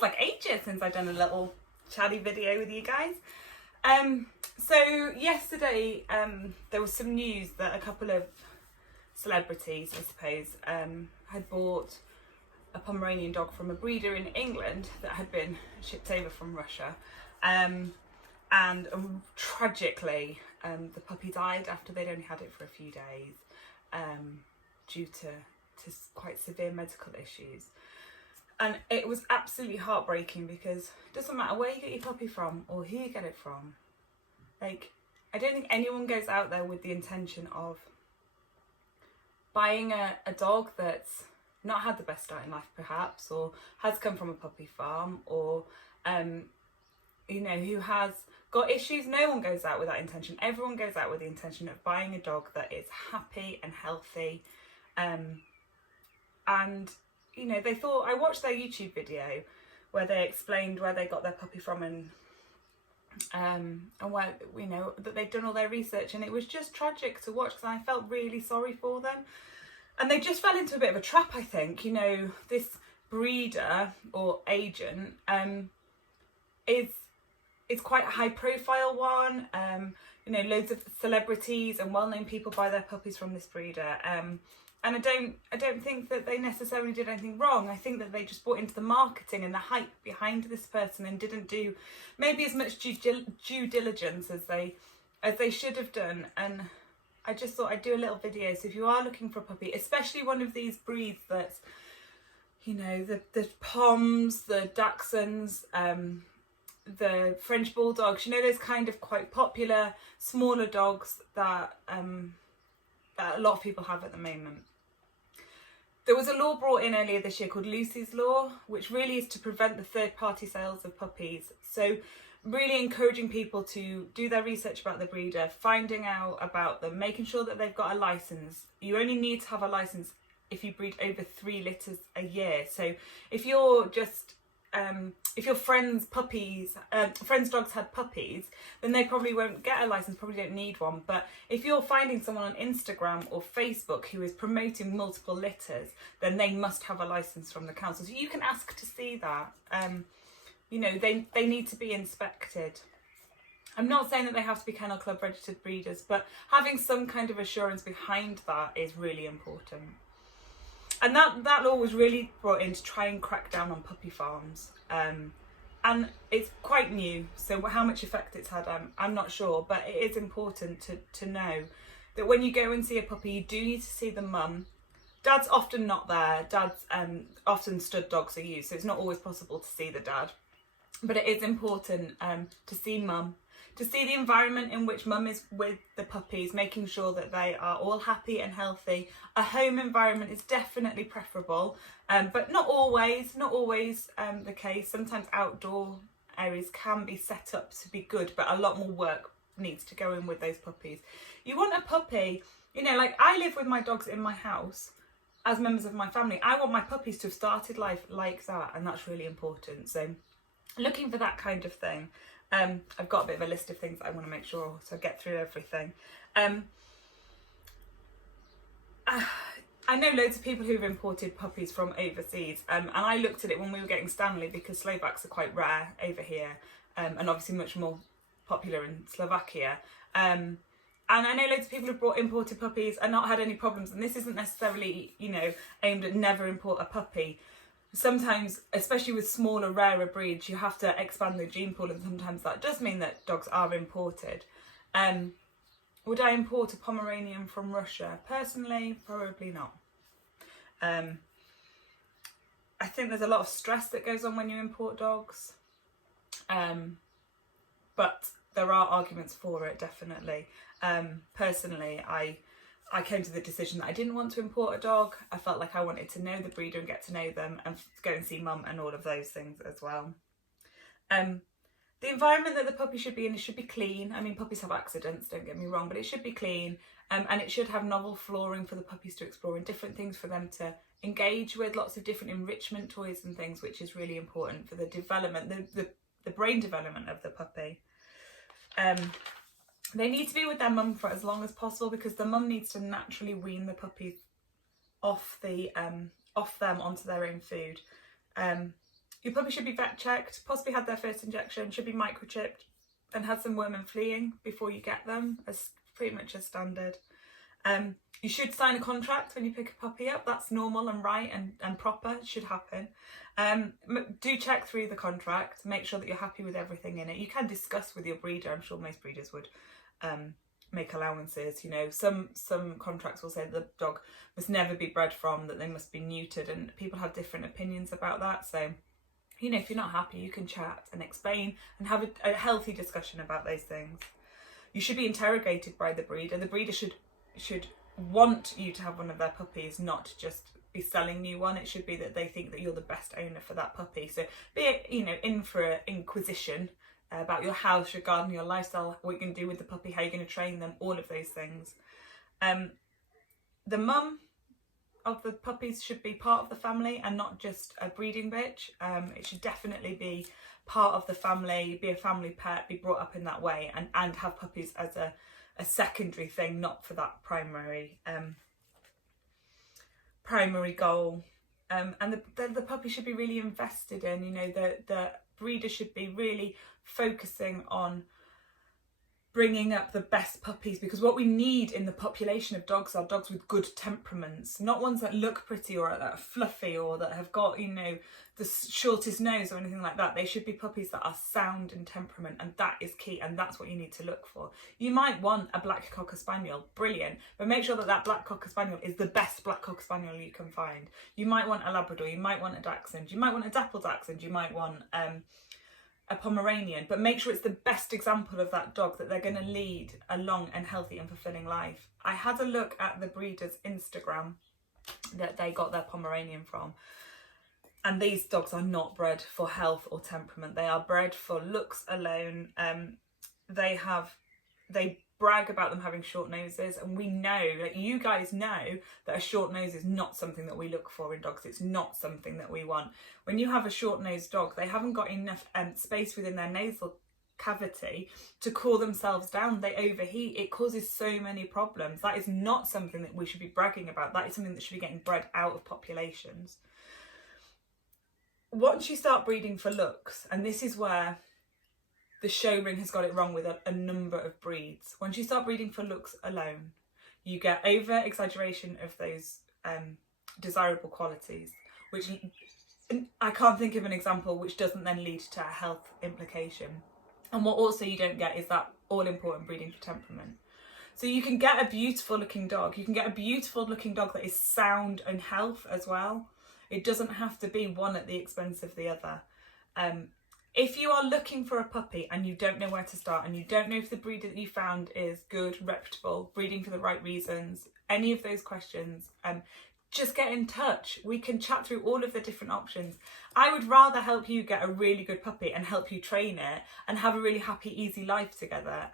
feels like ages since I've done a little chatty video with you guys. So yesterday there was some news that a couple of celebrities, I suppose, had bought a Pomeranian dog from a breeder in England that had been shipped over from Russia, and tragically the puppy died after they'd only had it for a few days, due to quite severe medical issues. And it was absolutely heartbreaking, because it doesn't matter where you get your puppy from or who you get it from. Like, I don't think anyone goes out there with the intention of buying a dog that's not had the best start in life, perhaps, or has come from a puppy farm, or you know, who has got issues. No one goes out with that intention. Everyone goes out with the intention of buying a dog that is happy and healthy. And you know, they thought, I watched their YouTube video where they explained where they got their puppy from, and where, you know, that they'd done all their research, and it was just tragic to watch, because I felt really sorry for them. And they just fell into a bit of a trap, I think. You know, this breeder or agent is quite a high profile one. You know, loads of celebrities and well-known people buy their puppies from this breeder. And I don't think that they necessarily did anything wrong. I think that they just bought into the marketing and the hype behind this person, and didn't do maybe as much due diligence as they should have done. And I just thought I'd do a little video. So if you are looking for a puppy, especially one of these breeds that's, you know, the Poms, the Dachshunds, the French Bulldogs, you know, those kind of quite popular smaller dogs that a lot of people have at the moment. There was a law brought in earlier this year called Lucy's Law, which really is to prevent the third-party sales of puppies. So really encouraging people to do their research about the breeder, finding out about them, making sure that they've got a license. You only need to have a license if you breed over 3 litters a year. So if you're just if your friends' dogs had puppies, then they probably won't get a license, probably don't need one. But if you're finding someone on Instagram or Facebook who is promoting multiple litters, then they must have a license from the council. So you can ask to see that. You know, they need to be inspected. I'm not saying that they have to be Kennel Club registered breeders, but having some kind of assurance behind that is really important. And that law was really brought in to try and crack down on puppy farms. And it's quite new, so how much effect it's had, I'm not sure. But it is important to know that when you go and see a puppy, you do need to see the mum. Dad's often not there. Dad's often stud dogs are used, so it's not always possible to see the dad. But it is important to see mum, to see the environment in which mum is with the puppies, making sure that they are all happy and healthy. A home environment is definitely preferable, but not always the case. Sometimes outdoor areas can be set up to be good, but a lot more work needs to go in with those puppies. You want a puppy, you know, like I live with my dogs in my house as members of my family. I want my puppies to have started life like that, and that's really important. So looking for that kind of thing. I've got a bit of a list of things that I want to make sure, so I get through everything. I know loads of people who've imported puppies from overseas, and I looked at it when we were getting Stanley, because Slovaks are quite rare over here, and obviously much more popular in Slovakia. And I know loads of people have brought imported puppies and not had any problems, and this isn't necessarily, you know, aimed at never import a puppy. Sometimes, especially with smaller, rarer breeds, you have to expand the gene pool, and sometimes that does mean that dogs are imported. Would I import a Pomeranian from Russia? Personally, probably not. I think there's a lot of stress that goes on when you import dogs, but there are arguments for it, definitely. Personally, I came to the decision that I didn't want to import a dog. I felt like I wanted to know the breeder and get to know them, and go and see mum and all of those things as well. The environment that the puppy should be in, it should be clean. I mean, puppies have accidents, don't get me wrong, but it should be clean, and it should have novel flooring for the puppies to explore, and different things for them to engage with, lots of different enrichment toys and things, which is really important for the development, the brain development of the puppy. They need to be with their mum for as long as possible, because the mum needs to naturally wean the puppies off them onto their own food. Your puppy should be vet checked, possibly had their first injection, should be microchipped and had some worm and fleeing before you get them, as pretty much as standard. You should sign a contract when you pick a puppy up. That's normal and right and proper. It should happen. Do check through the contract, make sure that you're happy with everything in it. You can discuss with your breeder. I'm sure most breeders would make allowances. You know, some contracts will say the dog must never be bred from, that they must be neutered, and people have different opinions about that. So, you know, if you're not happy, you can chat and explain and have a healthy discussion about those things. You should be interrogated by the breeder. The breeder should want you to have one of their puppies, not just be selling you one. It should be that they think that you're the best owner for that puppy. So be it, you know, in for an inquisition about your house, your garden, your lifestyle, what you're going to do with the puppy, how you're going to train them, all of those things. The mum of the puppies should be part of the family and not just a breeding bitch. It should definitely be part of the family, be a family pet, be brought up in that way, and have puppies as a secondary thing, not for that primary goal. And the puppy should be really invested in. You know, the breeder should be really focusing on bringing up the best puppies, because what we need in the population of dogs are dogs with good temperaments, not ones that look pretty or that are fluffy or that have got, you know, the shortest nose or anything like that. They should be puppies that are sound in temperament, and that is key, and that's what you need to look for. You might want a black cocker spaniel, brilliant, but make sure that that black cocker spaniel is the best black cocker spaniel you can find. You might want a Labrador, you might want a Dachshund, you might want a Dapple Dachshund, you might want a Pomeranian, but make sure it's the best example of that dog, that they're going to lead a long and healthy and fulfilling life. I had a look at the breeder's Instagram that they got their Pomeranian from, and these dogs are not bred for health or temperament. They are bred for looks alone. They brag about them having short noses, and we know, like you guys know, that a short nose is not something that we look for in dogs. It's not something that we want. When you have a short-nosed dog, they haven't got enough space within their nasal cavity to cool themselves down. They overheat. It causes so many problems. That is not something that we should be bragging about. That is something that should be getting bred out of populations. Once you start breeding for looks, and this is where the show ring has got it wrong with a number of breeds. Once you start breeding for looks alone, you get over exaggeration of those desirable qualities, which I can't think of an example which doesn't then lead to a health implication. And what also you don't get is that all important breeding for temperament. So you can get a beautiful looking dog. You can get a beautiful looking dog that is sound and health as well. It doesn't have to be one at the expense of the other. If you are looking for a puppy and you don't know where to start, and you don't know if the breeder that you found is good, reputable, breeding for the right reasons, any of those questions, just get in touch. We can chat through all of the different options. I would rather help you get a really good puppy and help you train it and have a really happy, easy life together,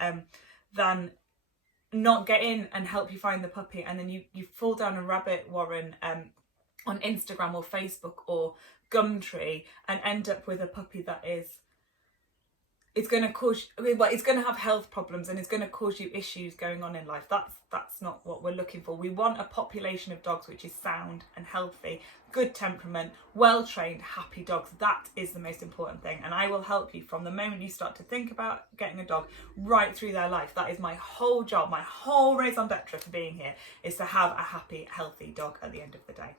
than not get in and help you find the puppy, and then you fall down a rabbit warren on Instagram or Facebook or Gumtree and end up with a puppy that it's going to cause, it's going to have health problems and it's going to cause you issues going on in life. That's not what we're looking for. We want a population of dogs which is sound and healthy, good temperament, well trained, happy dogs. That is the most important thing, and I will help you from the moment you start to think about getting a dog right through their life. That is my whole job, my whole raison d'etre for being here, is to have a happy, healthy dog at the end of the day.